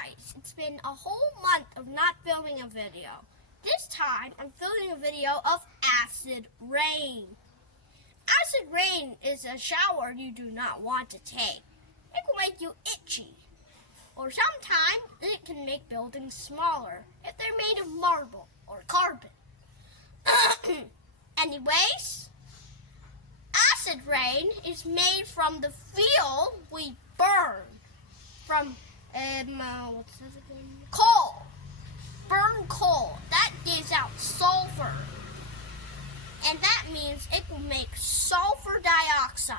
guys, it's been a whole month of not filming a video. This time, I'm filming a video of acid rain. Acid rain is a shower you do not want to take. It will make you itchy. Or sometimes, it can make buildings smaller if they're made of marble or carbon. Anyways, acid rain is made from the fuel we burn. From coal. Burn coal. That gives out sulfur. And that means it will make sulfur dioxide.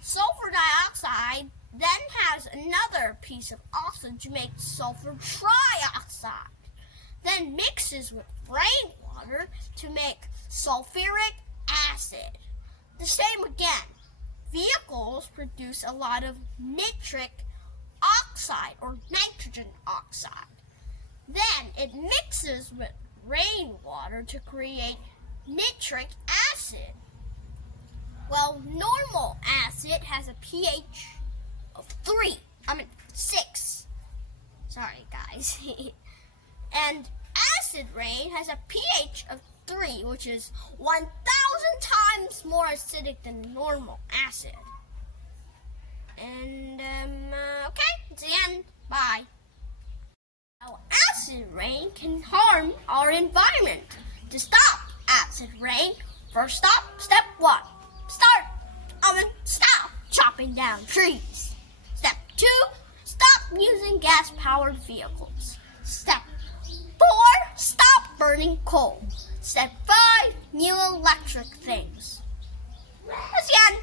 Sulfur dioxide then has another piece of oxygen to make sulfur trioxide. Then mixes with rainwater to make sulfuric acid. The same again. Vehicles produce a lot of nitric oxide or nitrogen oxide. Then it mixes with rainwater to create nitric acid. Well, normal acid has a pH of 6. Sorry, guys. And acid rain has a pH of 3, which is 1,000 times more acidic than normal acid. And, okay, it's the end. Bye. Now, acid rain can harm our environment. To stop acid rain, first step 1. Stop chopping down trees. Step 2, stop using gas-powered vehicles. Step 4, stop burning coal. Step 5, new electric things. That's the end.